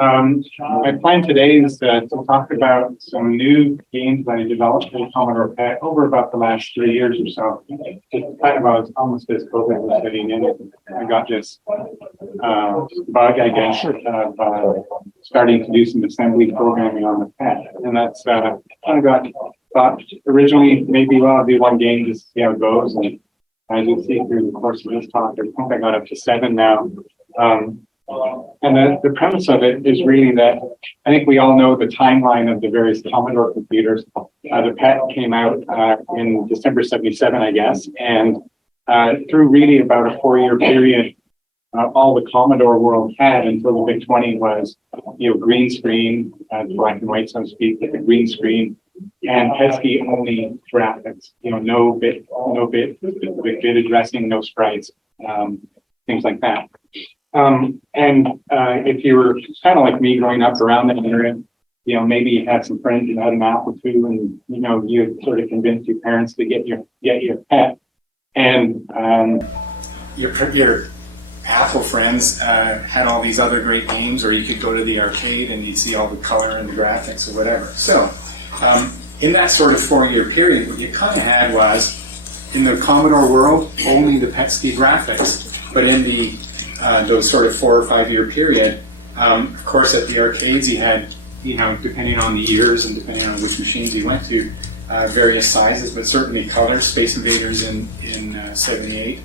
My plan today is to talk about some new games that I developed in Commodore PET over about the last 3 years or so. Just kind of almost as COVID was hitting in, I got this bug, I guess, of starting to do some assembly programming on the PET. And that's kind of thought originally maybe, well, I'll do one game just to see how it goes. And as you see through the course of this talk, I think I got up to 7 now. And the premise of it is really that I think we all know the timeline of the various Commodore computers. The PET came out in December 77, I guess, and through really about a 4-year period, all the Commodore world had until the VIC-20 was, green screen, black and white, so to speak, with the green screen, and pesky only graphics. No bit addressing, no sprites, things like that. And if you were kind of like me growing up around that area, maybe you had some friends who had an Apple II, and you sort of convinced your parents to get your PET. And your Apple friends had all these other great games, or you could go to the arcade and you'd see all the color and the graphics or whatever. So in that sort of 4-year period, what you kind of had was, in the Commodore world, only the pesky graphics, but in the those sort of 4 or 5 year period, of course, at the arcades you had, depending on the years and depending on which machines you went to, various sizes, but certainly colors. Space Invaders in 78.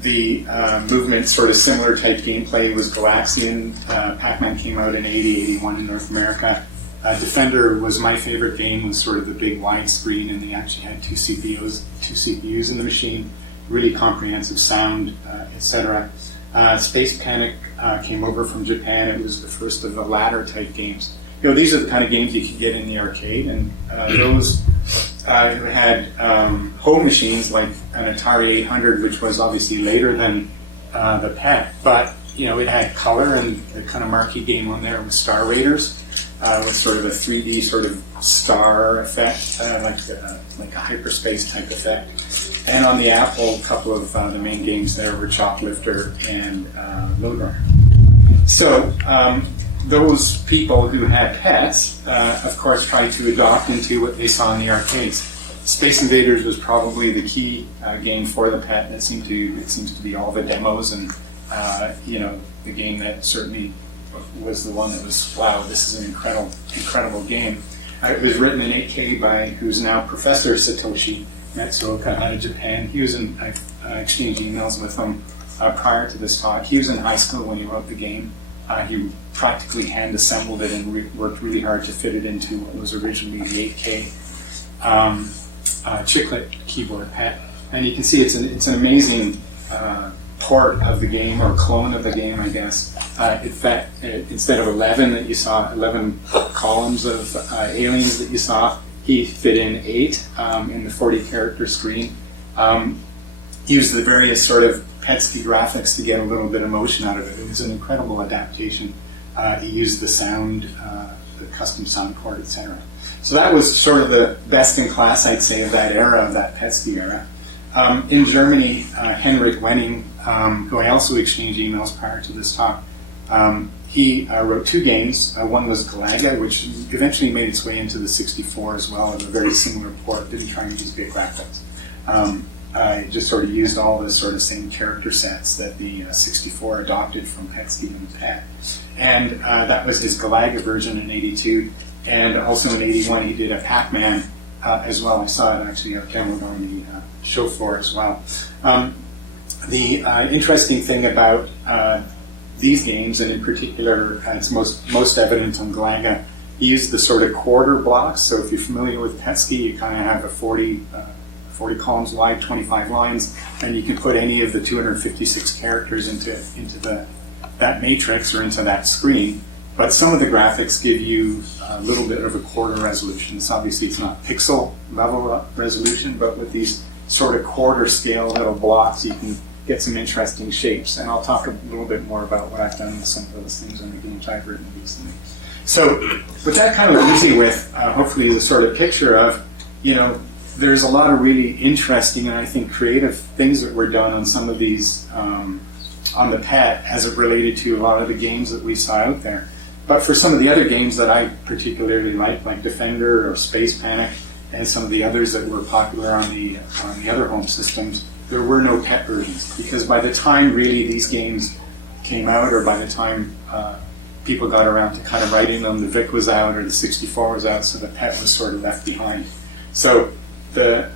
The movement, sort of similar type gameplay, was Galaxian. Pac-Man came out in 80, 81 in North America. Defender was my favorite game, was sort of the big widescreen, and they actually had two CPUs in the machine. Really comprehensive sound, etc. Space Panic came over from Japan. It was the first of the ladder type games. These are the kind of games you could get in the arcade, and those had home machines like an Atari 800, which was obviously later than the PET, but it had color, and the kind of marquee game on there was Star Raiders, with sort of a 3D sort of star effect, like a hyperspace type effect. And on the Apple, a couple of the main games there were Choplifter and Lode. So those people who had PETs, of course, tried to adopt into what they saw in the arcades. Space Invaders was probably the key game for the PET. It seems to be all the demos, and the game that certainly was the one that was, wow, this is an incredible game. It was written in 8K by who's now Professor Satoshi Matsuoka out of Japan. He was I exchanged emails with him prior to this talk. He was in high school when he wrote the game. He practically hand-assembled it and worked really hard to fit it into what was originally the 8K chiclet keyboard PET. And you can see it's an amazing port of the game, or clone of the game, I guess. In fact, instead of 11 that you saw, 11 columns of aliens that you saw, he fit in 8 in the 40-character screen. He used the various sort of pesky graphics to get a little bit of motion out of it. It was an incredible adaptation. He used the sound, the custom sound cord, etc. So that was sort of the best in class, I'd say, of that era, of that pesky era. In Germany, Henrik Wenning, who I also exchanged emails prior to this talk, he wrote 2 games. One was Galaga, which eventually made its way into the 64 as well, as a very similar port. Didn't try and use big graphics. I just sort of used all the sort of same character sets that the 64 adopted from pesky and PET. And that was his Galaga version in 82. And also in 81, he did a Pac-Man as well. I saw it actually on camera on the show floor as well. The interesting thing about these games, and in particular, it's most evident on Galaga, he used the sort of quarter blocks. So if you're familiar with pesky, you kind of have a 40 columns wide, 25 lines, and you can put any of the 256 characters into that matrix or into that screen. But some of the graphics give you a little bit of a quarter resolution. So obviously it's not pixel level resolution, but with these sort of quarter scale little blocks, you can get some interesting shapes. And I'll talk a little bit more about what I've done with some of those things on the games I've written recently. So with that kind of leaves you with hopefully the sort of picture of, there's a lot of really interesting and I think creative things that were done on some of these on the pet as it related to a lot of the games that we saw out there. But for some of the other games that I particularly like Defender or Space Panic, and some of the others that were popular on the other home systems, there were no pet versions, because by the time really these games came out, or by the time people got around to kind of writing them, the VIC was out or the 64 was out, so the pet was sort of left behind. So the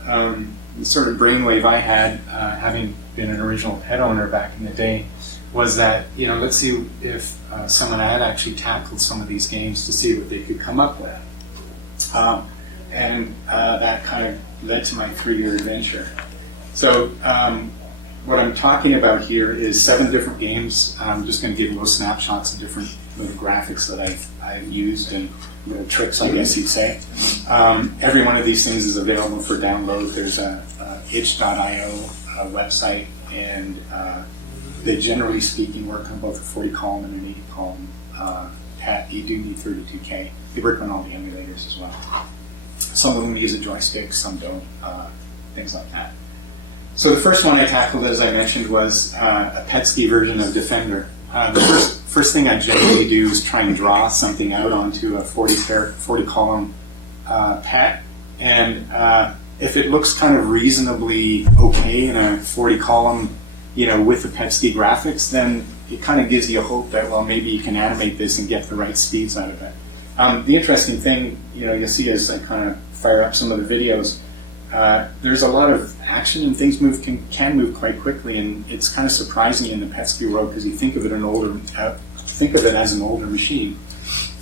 sort of brainwave I had, having been an original pet owner back in the day, was that, let's see if someone had actually tackled some of these games to see what they could come up with. And that kind of led to my 3-year adventure. So what I'm talking about here is 7 different games. I'm just going to give little snapshots of different little graphics that I've used and little tricks, I guess you'd say. Every one of these things is available for download. There's a itch.io website, and they, generally speaking, work on both a 40 column and an 80 column pet. You do need 32K. They work on all the emulators as well. Some of them use a joystick, some don't, things like that. So the first one I tackled, as I mentioned, was a pet ski version of Defender. The first thing I generally do is try and draw something out onto a 40 column pet, and if it looks kind of reasonably okay in a 40 column, with the pet ski graphics, then it kind of gives you hope that, well, maybe you can animate this and get the right speeds out of it. The interesting thing, you'll see as I kind of fire up some of the videos, there's a lot of action and things can move quite quickly, and it's kind of surprising in the pet ski world because you think of it as an older machine.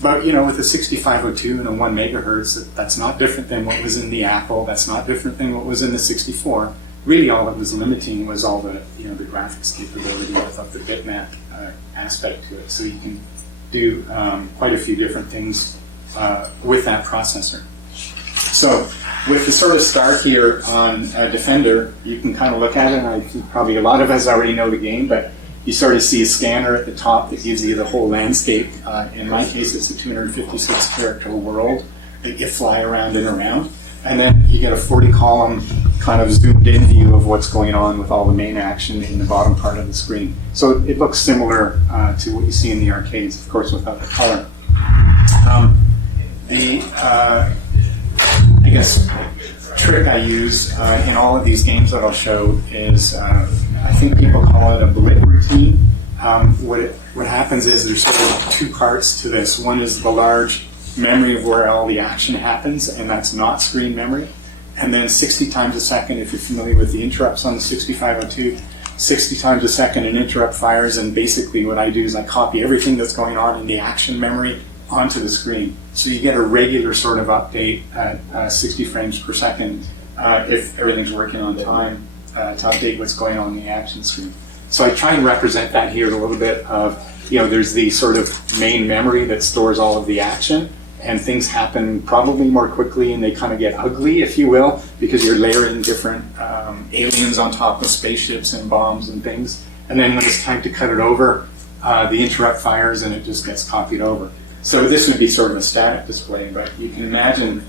But with a 6502 and a 1 megahertz, that's not different than what was in the Apple. That's not different than what was in the 64. Really, all it was limiting was all the the graphics capability of the bitmap aspect to it. So you can do quite a few different things with that processor. So with the sort of start here on Defender, you can kind of look at it, and I think probably a lot of us already know the game, but you sort of see a scanner at the top that gives you the whole landscape. In my case, it's a 256 character world that you fly around and around. And then you get a 40 column kind of zoomed in view of what's going on with all the main action in the bottom part of the screen. So it looks similar to what you see in the arcades, of course, without the color. I guess trick I use in all of these games that I'll show is, I think people call it a blip routine. What happens is there's sort of 2 parts to this. One is the large memory of where all the action happens, and that's not screen memory. And then 60 times a second, if you're familiar with the interrupts on the 6502, 60 times a second an interrupt fires, and basically what I do is I copy everything that's going on in the action memory onto the screen. So you get a regular sort of update at 60 frames per second if everything's working on time to update what's going on in the action screen. So I try and represent that here a little bit of, there's the sort of main memory that stores all of the action, and things happen probably more quickly and they kind of get ugly, if you will, because you're layering different aliens on top of spaceships and bombs and things. And then when it's time to cut it over, the interrupt fires and it just gets copied over. So this would be sort of a static display, but you can imagine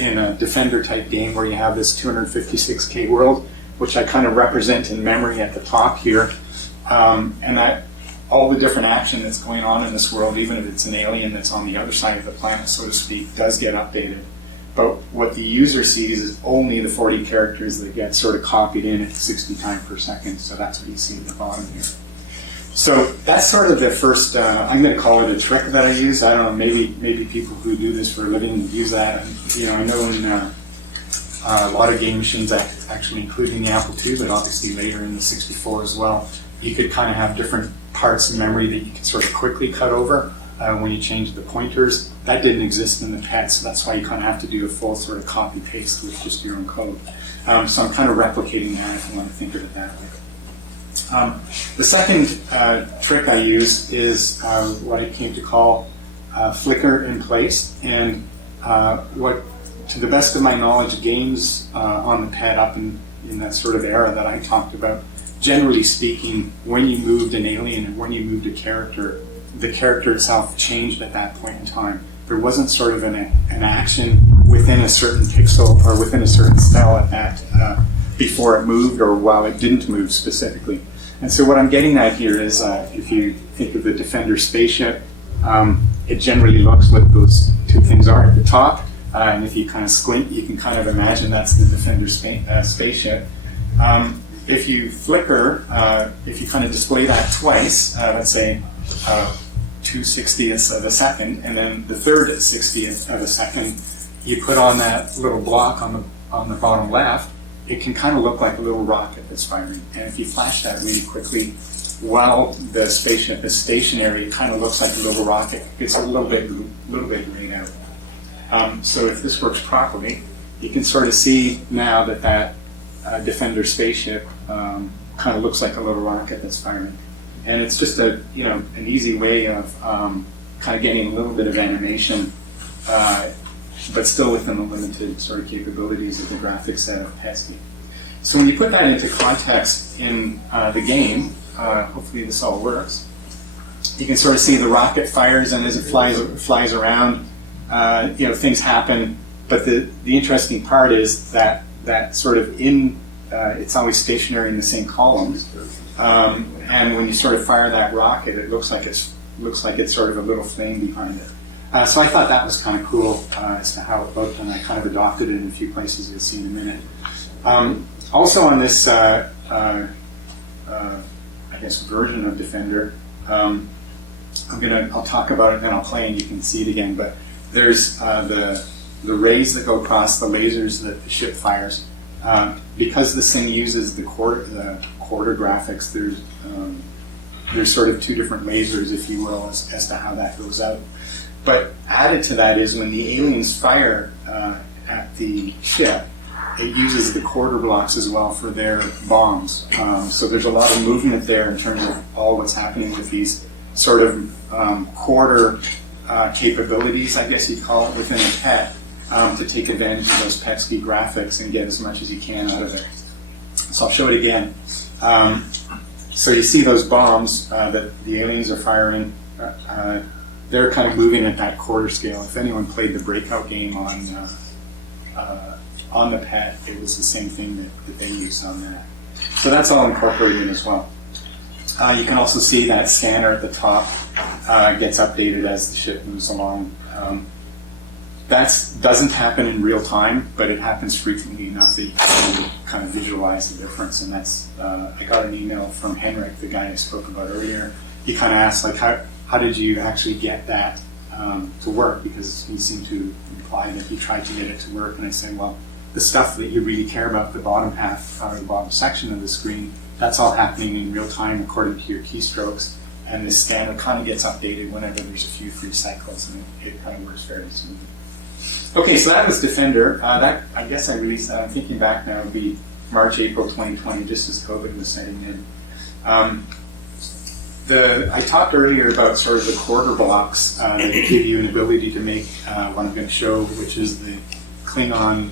in a Defender type game where you have this 256K world, which I kind of represent in memory at the top here, and that all the different action that's going on in this world, even if it's an alien that's on the other side of the planet, so to speak, does get updated. But what the user sees is only the 40 characters that get sort of copied in at 60 times per second, so that's what you see at the bottom here. So that's sort of the first, I'm going to call it a trick that I use. I don't know, maybe people who do this for a living use that. And, I know in a lot of game machines, actually including the Apple II, but obviously later in the 64 as well, you could kind of have different parts of memory that you could sort of quickly cut over when you change the pointers. That didn't exist in the PET, so that's why you kind of have to do a full sort of copy-paste with just your own code. So I'm kind of replicating that if you want to think of it that way. The second trick I use is what I came to call flicker in place, and what, to the best of my knowledge, games on the PET up in that sort of era that I talked about, generally speaking, when you moved an alien and when you moved a character, the character itself changed at that point in time. There wasn't sort of an action within a certain pixel or within a certain cell at that before it moved or while it didn't move specifically. And so what I'm getting at here is, if you think of the Defender spaceship, it generally looks what those two things are at the top. And if you kind of squint, you can kind of imagine that's the Defender spaceship. If you flicker, if you kind of display that twice, let's say 2/60ths of a second, and then the third 60th of a second, you put on that little block on the bottom left, it can kind of look like a little rocket that's firing. And if you flash that really quickly while the spaceship is stationary, it kind of looks like a little rocket. It's a little bit grayed out. So if this works properly, you can sort of see now that Defender spaceship kind of looks like a little rocket that's firing. And it's just an easy way of kind of getting a little bit of animation, but still within the limited sort of capabilities of the graphics set of Pesky. So when you put that into context in the game, hopefully this all works, you can sort of see the rocket fires, and as it flies around, things happen. But the interesting part is that sort of it's always stationary in the same columns. And when you sort of fire that rocket, it looks like it's sort of a little flame behind it. So I thought that was kind of cool as to how it looked, and I kind of adopted it in a few places you'll see in a minute. Also on this, I guess, version of Defender, I'll talk about it, then I'll play, and you can see it again. But there's the rays that go across the lasers that the ship fires. Because this thing uses the quarter graphics, there's sort of two different lasers, if you will, as to how that goes out. But added to that is when the aliens fire at the ship, it uses the quarter blocks as well for their bombs. So there's a lot of movement there in terms of all what's happening with these sort of quarter capabilities, I guess you'd call it, within a PET, to take advantage of those pesky graphics and get as much as you can out of it. So I'll show it again. So you see those bombs that the aliens are firing. They're kind of moving at that quarter scale. If anyone played the Breakout game on the PET, it was the same thing that they used on that. So that's all incorporated as well. You can also see that scanner at the top gets updated as the ship moves along. That doesn't happen in real time, but it happens frequently enough that you can kind of visualize the difference. And that's, I got an email from Henrik, the guy I spoke about earlier. He kind of asked, like, how did you actually get that to work? Because he seemed to imply that he tried to get it to work. And I said, well, the stuff that you really care about, the bottom half or the bottom section of the screen, that's all happening in real time according to your keystrokes. And the scanner kind of gets updated whenever there's a few free cycles, and it kind of works fairly smoothly. Okay, so that was Defender. I guess I released that, I'm thinking back now, it would be March, April 2020, just as COVID was setting in. I talked earlier about sort of the quarter blocks that give you an ability to make what I'm going to show, which is the Klingon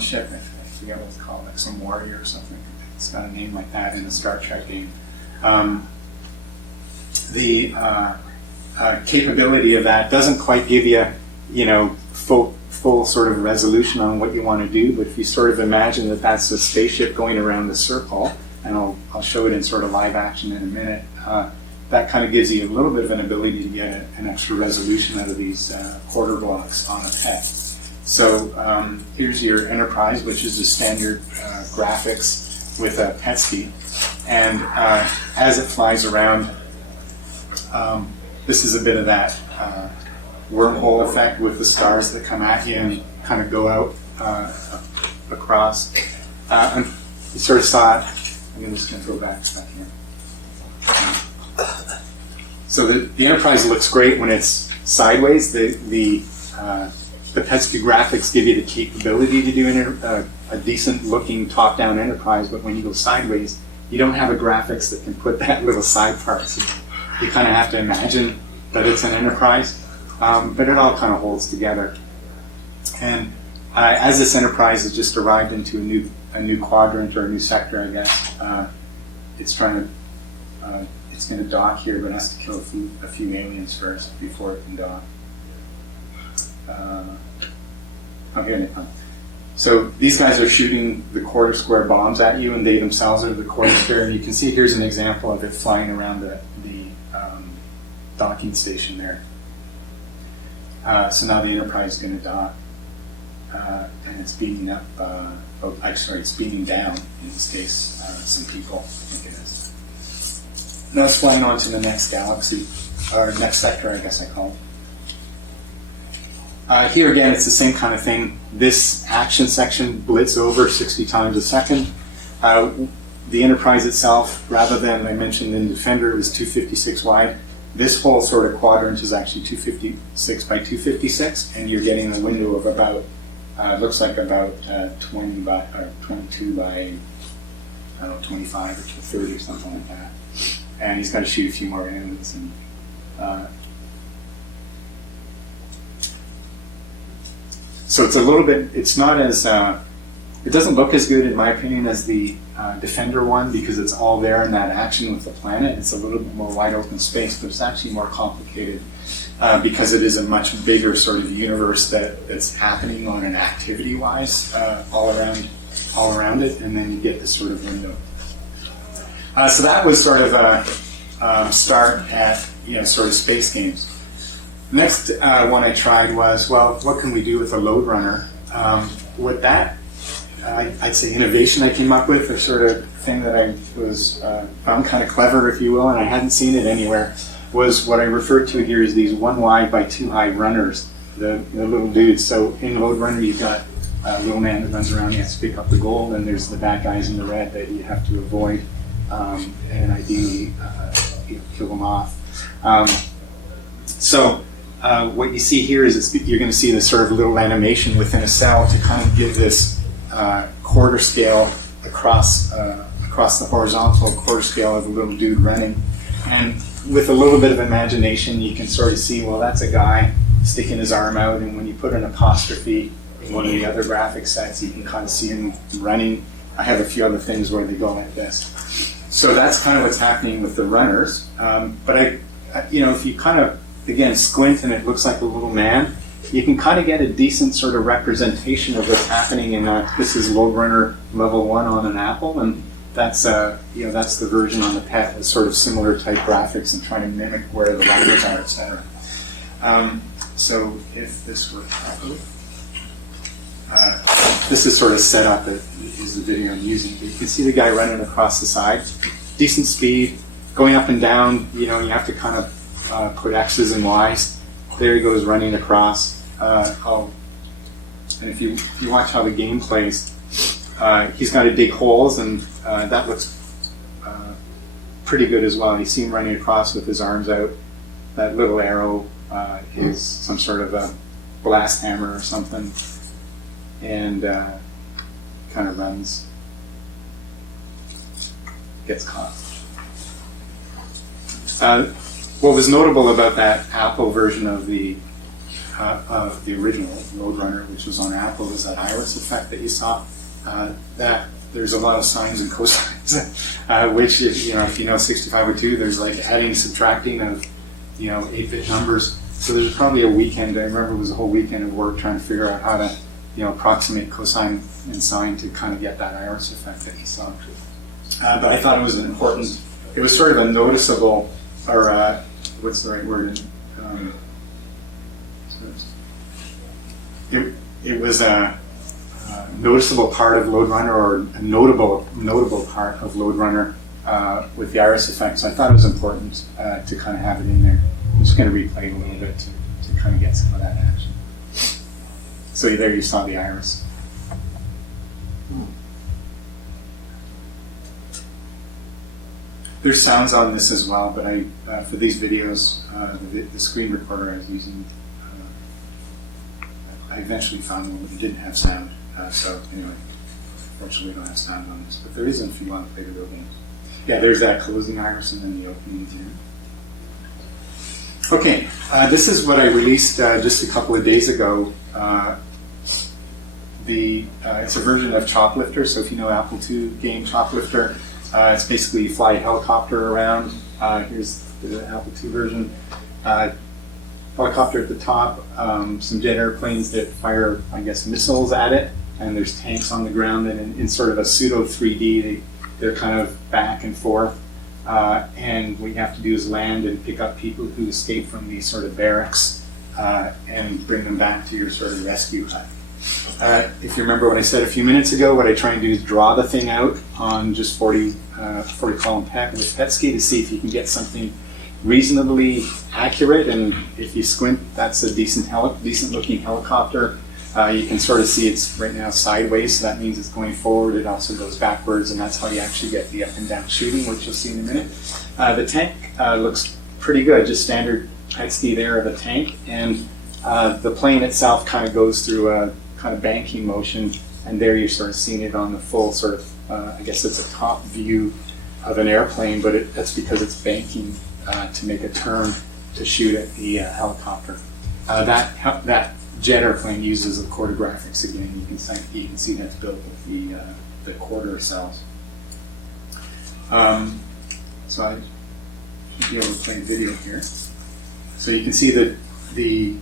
ship. I forget what it's called, like some warrior or something. It's got a name like that in a Star Trek game. The capability of that doesn't quite give you, full sort of resolution on what you want to do. But if you sort of imagine that that's a spaceship going around the circle, and I'll show it in sort of live action in a minute, that kind of gives you a little bit of an ability to get an extra resolution out of these quarter blocks on a PET. So here's your Enterprise, which is a standard graphics with a PET-ski. And as it flies around, this is a bit of that wormhole effect with the stars that come at you and kind of go out across. And you sort of saw it. I'm just going to go back a second. So the Enterprise looks great when it's sideways. The PET-ski graphics give you the capability to do a decent looking top-down Enterprise, but when you go sideways, you don't have a graphics that can put that little side part. So you kind of have to imagine that it's an Enterprise, but it all kind of holds together. And as this Enterprise has just arrived into a new quadrant or a new sector, I guess, it's going to dock here, but it has to kill a few aliens first before it can dock. Here they come. So these guys are shooting the quarter square bombs at you, and they themselves are the quarter square. And you can see here's an example of it flying around the docking station there. So now the Enterprise is going to dock, and it's beating up. It's beating down in this case some people. I think it is. Now it's flying on to the next galaxy, or next sector, I guess I call it. Here again, it's the same kind of thing. This action section blitz over 60 times a second. The Enterprise itself, rather than, I mentioned in Defender, it was 256 wide. This whole sort of quadrant is actually 256 by 256, and you're getting a window of about, looks like about 20 by, or 22 by, I don't know, 25 or 30 or something like that. And he's got to shoot a few more enemies. And, so it's a little bit, it's not as, it doesn't look as good in my opinion as the Defender one, because it's all there in that action with the planet. It's a little bit more wide open space, but it's actually more complicated because it is a much bigger sort of universe that's happening on an activity-wise all around it, and then you get this sort of window. So that was sort of a start at sort of space games. Next one I tried was, well, what can we do with a Lode Runner? With that, I'd say innovation I came up with, or sort of thing that I was found kind of clever, if you will, and I hadn't seen it anywhere, was what I referred to here as these 1 wide by 2 high runners, the little dudes. So in Lode Runner, you've got a little man that runs around, he has to pick up the gold, and there's the bad guys in the red that you have to avoid, and ideally kill them off. So what you see here is you're going to see this sort of little animation within a cell to kind of give this quarter scale across the horizontal quarter scale of a little dude running. And with a little bit of imagination, you can sort of see, well, that's a guy sticking his arm out, and when you put an apostrophe in one of the other graphic sets, you can kind of see him running. I have a few other things where they go like this. So that's kind of what's happening with the runners. But if you kind of, again, squint and it looks like a little man, you can kind of get a decent sort of representation of what's happening in this is Lode Runner level 1 on an Apple, and that's that's the version on the PET with sort of similar type graphics and trying to mimic where the lines are, etc. So if this were properly, this is sort of set up that is the video I'm using. But you can see the guy running across the side, decent speed, going up and down. You have to kind of put X's and Y's. There he goes running across. And if you watch how the game plays, he's got to dig holes, and that looks pretty good as well. You see him running across with his arms out. That little arrow is some sort of a blast hammer or something, and kind of runs, gets caught. What was notable about that Apple version of the original Lode Runner, which was on Apple, is that iris effect that you saw. That there's a lot of sines and cosines, which if you know 6502, there's like adding, subtracting of 8-bit numbers. So there's probably a weekend. I remember it was a whole weekend of work trying to figure out how to approximate cosine and sine to kind of get that iris effect that you saw. But I thought it was important. It was sort of a noticeable, or what's the right word? It was a noticeable part of Lode Runner, or a notable part of Lode Runner with the iris effect. So I thought it was important to kind of have it in there. I'm just going to replay a little bit to kind of get some of that action. So there you saw the iris. There's sounds on this as well, but for these videos, the screen recorder I was using, I eventually found one that didn't have sound. So anyway, fortunately we don't have sound on this, but there isn't if you want to play the real games. Yeah, there's that closing iris and then the opening here. Okay, this is what I released just a couple of days ago. It's a version of Choplifter, so if you know Apple II game Choplifter, it's basically you fly a helicopter around. Here's the Apple II version. Helicopter at the top, some jet airplanes that fire, I guess, missiles at it, and there's tanks on the ground, and in sort of a pseudo 3D, they're kind of back and forth. And what you have to do is land and pick up people who escape from these sort of barracks and bring them back to your sort of rescue hut. If you remember what I said a few minutes ago, what I try and do is draw the thing out on just 40 column PET with PETSCI to see if you can get something reasonably accurate. And if you squint, that's a decent looking helicopter. You can sort of see it's right now sideways, so that means it's going forward. It also goes backwards, and that's how you actually get the up and down shooting, which you'll see in a minute. The tank looks pretty good, just standard PETSCI there of a tank, and the plane itself kind of goes through a kind of banking motion, and there you're sort of seeing it on the full sort of, I guess it's a top view of an airplane, but that's because it's banking to make a turn to shoot at the helicopter. That jet airplane uses the quarter graphics again. You can see that's built with the quarter cells. So I should be able to play a video here. So you can see that the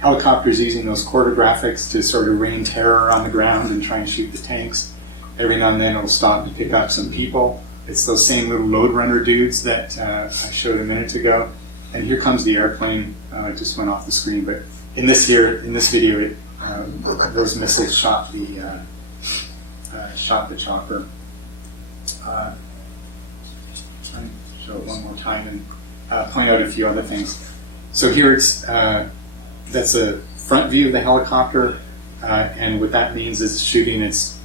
helicopter is using those quarter graphics to sort of rain terror on the ground and try and shoot the tanks. Every now and then it'll stop to pick up some people. It's those same little Lode runner dudes that I showed a minute ago. And here comes the airplane. It just went off the screen, but in this video, those missiles shot the chopper. Try and show it one more time and point out a few other things. So here that's a front view of the helicopter, and what that means is shooting its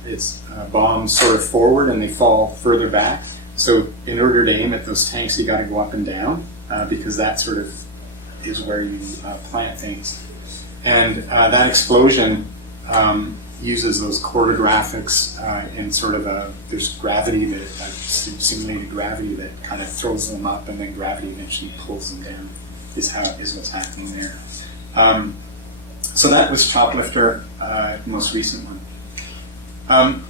bombs sort of forward, and they fall further back. So in order to aim at those tanks, you got to go up and down because that sort of is where you plant things. And that explosion uses those quarter graphics in sort of there's gravity that simulated gravity that kind of throws them up, and then gravity eventually pulls them down. Is what's happening there. So that was Choplifter, most recent one.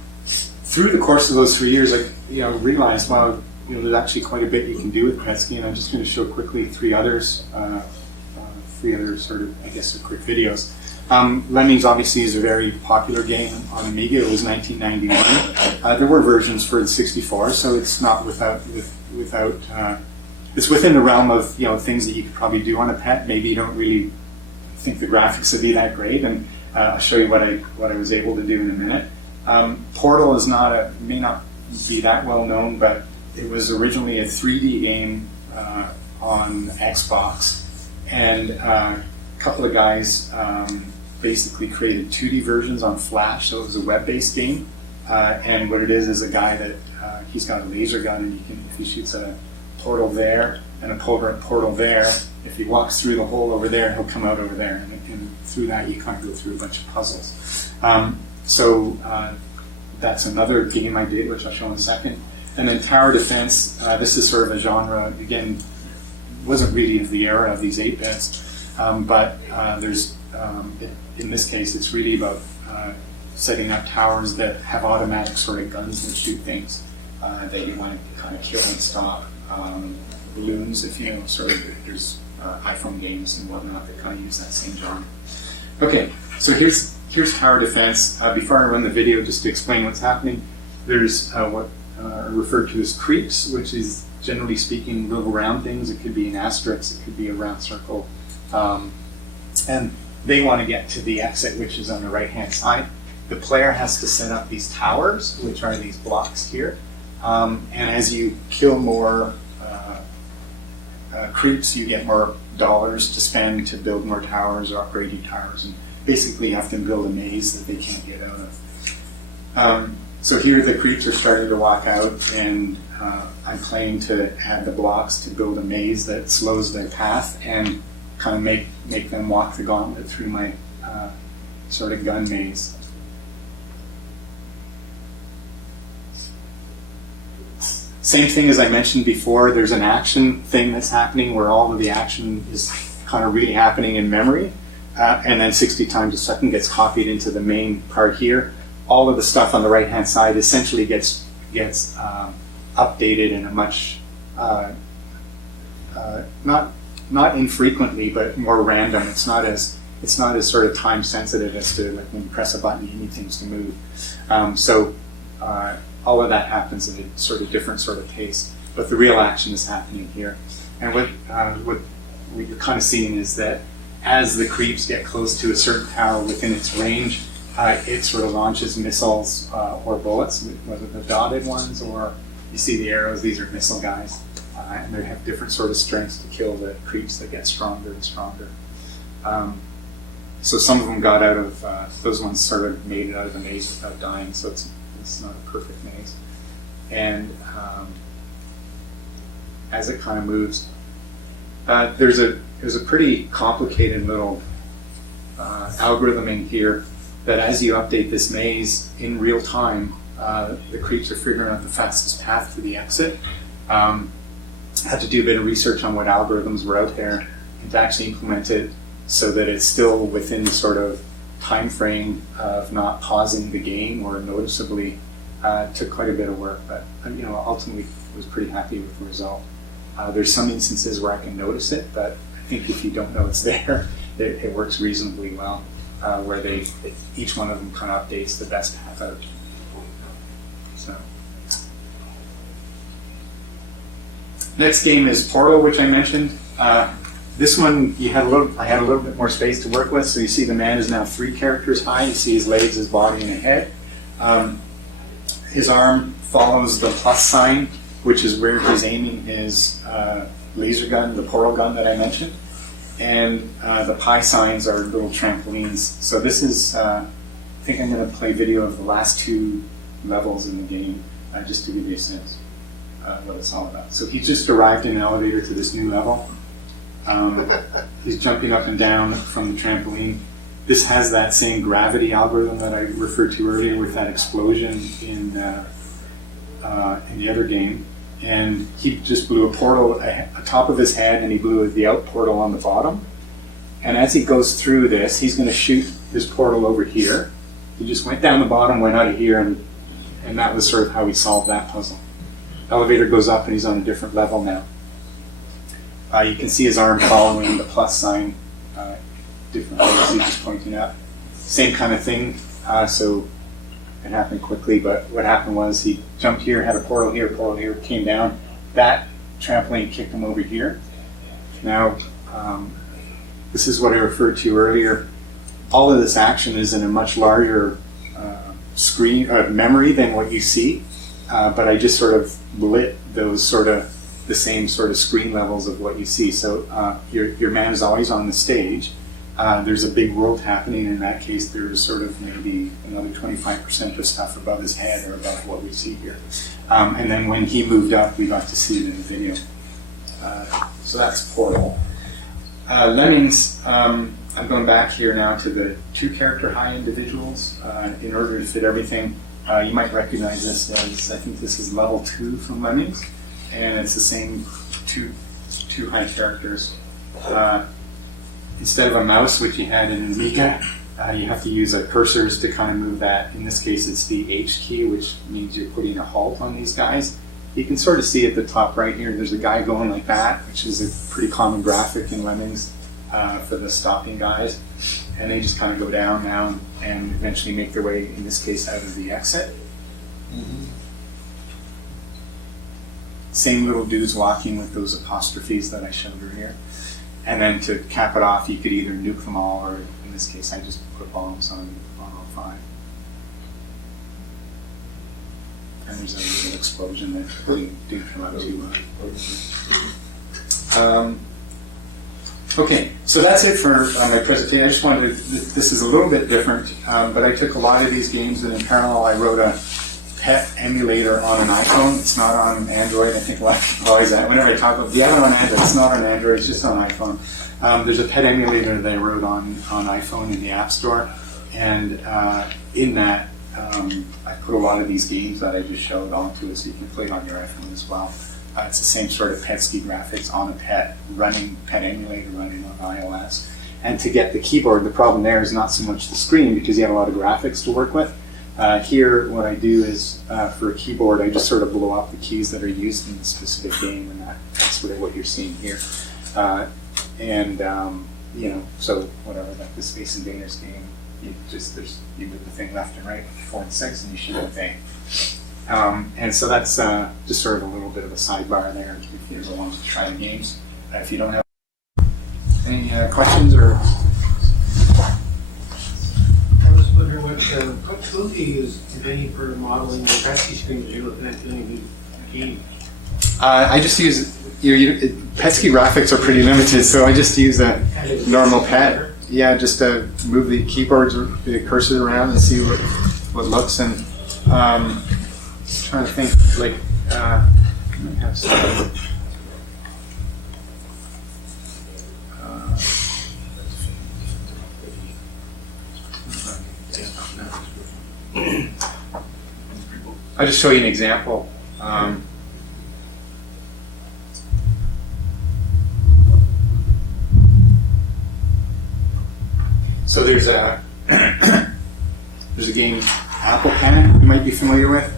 Through the course of those 3 years, I realized, well, there's actually quite a bit you can do with PETSCI, and I'm just going to show quickly three other sort of, I guess, quick videos. Lemmings obviously is a very popular game on Amiga. It was 1991. There were versions for the 64, so it's not it's within the realm of things that you could probably do on a PET. Maybe you don't really think the graphics would be that great, and I'll show you what I was able to do in a minute. Portal may not be that well known, but it was originally a 3D game on Xbox, and a couple of guys basically created 2D versions on Flash, so it was a web-based game. And what it is a guy that he's got a laser gun, and if he shoots a portal there and a portal there, if he walks through the hole over there, he'll come out over there, and through that you kind of go through a bunch of puzzles. So that's another game I did, which I'll show in a second. And then tower defense, this is sort of a genre, again, wasn't really of the era of these 8-bits, but there's, in this case, it's really about setting up towers that have automatic sort of guns that shoot things that you want to kind of kill and stop. Balloons, if sort of, there's iPhone games and whatnot that kind of use that same genre. Okay, so here's tower defense. Before I run the video, just to explain what's happening, there's what are referred to as creeps, which is generally speaking little round things. It could be an asterisk, it could be a round circle, and they want to get to the exit, which is on the right-hand side. The player has to set up these towers, which are these blocks here, and as you kill more creeps, you get more dollars to spend to build more towers or upgrade your towers, and basically you have to build a maze that they can't get out of. So here the creeps are starting to walk out, and I'm playing to add the blocks to build a maze that slows their path and kind of make them walk the gauntlet through my sort of gun maze. Same thing as I mentioned before, there's an action thing that's happening where all of the action is kind of really happening in memory, and then 60 times a second gets copied into the main part here. All of the stuff on the right-hand side essentially gets updated in a much, not infrequently, but more random. It's not as it's not as sort of time sensitive as to like when you press a button, you need things to move. So all of that happens at a sort of different sort of pace, but the real action is happening here. And what you're kind of seeing is that as the creeps get close to a certain tower within its range, it sort of launches missiles or bullets, whether the dotted ones or you see the arrows, these are missile guys. And they have different sort of strengths to kill the creeps that get stronger and stronger. So some of them got out of, those ones sort of made it out of the maze without dying, so it's not a perfect maze. And as it kind of moves, there's a pretty complicated little algorithm in here that as you update this maze in real time, the creeps are figuring out the fastest path to the exit. Had to do a bit of research on what algorithms were out there and to actually implement it so that it's still within the sort of time frame of not pausing the game or noticeably. Took quite a bit of work, but ultimately was pretty happy with the result. There's some instances where I can notice it, but I think if you don't know it's there, it works reasonably well, where each one of them kind of updates the best path out. So. Next game is Portal, which I mentioned. This one I had a little bit more space to work with. So you see the man is now 3 characters high. You see his legs, his body, and a head. His arm follows the plus sign, which is where he's aiming his laser gun, the portal gun that I mentioned. And the pi signs are little trampolines. So this is, I think I'm going to play video of the last 2 levels in the game, just to give you a sense of what it's all about. So he just arrived in an elevator to this new level. He's jumping up and down from the trampoline. This has that same gravity algorithm that I referred to earlier with that explosion in the other game. And he just blew a portal atop of his head, and he blew the out portal on the bottom. And as he goes through this, he's going to shoot this portal over here. He just went down the bottom, went out of here, and that was sort of how he solved that puzzle. Elevator goes up, and he's on a different level now. You can see his arm following the plus sign. Different ways he's just pointing out. Same kind of thing, so it happened quickly, but what happened was he jumped here, had a portal here, came down. That trampoline kicked him over here. Now, this is what I referred to earlier. All of this action is in a much larger screen memory than what you see, but I just sort of lit those sort of the same sort of screen levels of what you see. So your man is always on the stage. There's a big world happening. In that case, there's sort of maybe another 25% of stuff above his head or above what we see here. And then when he moved up, we got to see it in the video. So that's Portal. Lemmings, I'm going back here now to the 2-character high individuals. In order to fit everything, you might recognize this as, I think this is level 2 from Lemmings. And it's the same two high characters. Instead of a mouse, which you had in Amiga, you have to use cursors to kind of move that. In this case, it's the H key, which means you're putting a halt on these guys. You can sort of see at the top right here, there's a guy going like that, which is a pretty common graphic in Lemmings for the stopping guys. And they just kind of go down now and eventually make their way, in this case, out of the exit. Mm-hmm. Same little dudes walking with those apostrophes that I showed earlier. And then to cap it off, you could either nuke them all, or in this case, I just put bombs on all 5. And there's a little explosion that didn't come out too well. Okay, so that's it for my presentation. I just wanted to, this is a little bit different, but I took a lot of these games, and in parallel, I wrote a pet emulator on an iPhone. It's not on Android. I think a lot of people always ask, whenever I talk about the other on Android, it's not on Android, it's just on iPhone. There's a pet emulator that I wrote on iPhone in the App Store, and in that I put a lot of these games that I just showed onto it, so you can play it on your iPhone as well. It's the same sort of Petsky graphics on a pet emulator running on iOS. And to get the keyboard, the problem there is not so much the screen, because you have a lot of graphics to work with. Here, what I do is, for a keyboard, I just sort of blow up the keys that are used in the specific game, and that's really what you're seeing here. you know, so whatever, like the Space Invaders game, you move the thing left and right, 4 and 6, and you shoot the thing. And so that's just sort of a little bit of a sidebar there if you ever want to try the games. If you don't have any questions or. I was wondering what tool do you use, if any, for modeling the Pesky screen that you're looking at doing the game? I just use Pesky graphics are pretty limited, so I just use a normal pad. Yeah, just move the keyboards or the cursor around and see what looks. And trying to think, like I might have some. I'll just show you an example. So there's a game, Apple Pen, you might be familiar with.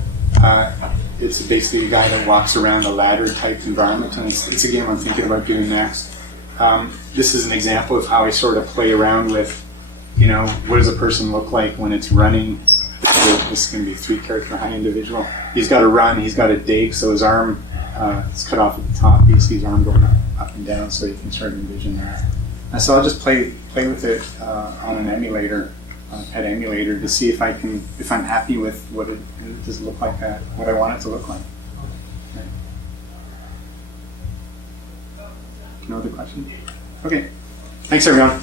It's basically a guy that walks around a ladder type environment, and it's a game I'm thinking about doing next. This is an example of how I sort of play around with, you know, what does a person look like when it's running. This is going to be a 3-character high individual. He's got to run, he's got to dig, so his arm is cut off at the top. You see his arm going up and down, so you can sort of envision that. And so I'll just play with it on an emulator, on a pet emulator, to see if I'm happy with what it does look like, what I want it to look like. Okay. No other questions? Okay. Thanks, everyone.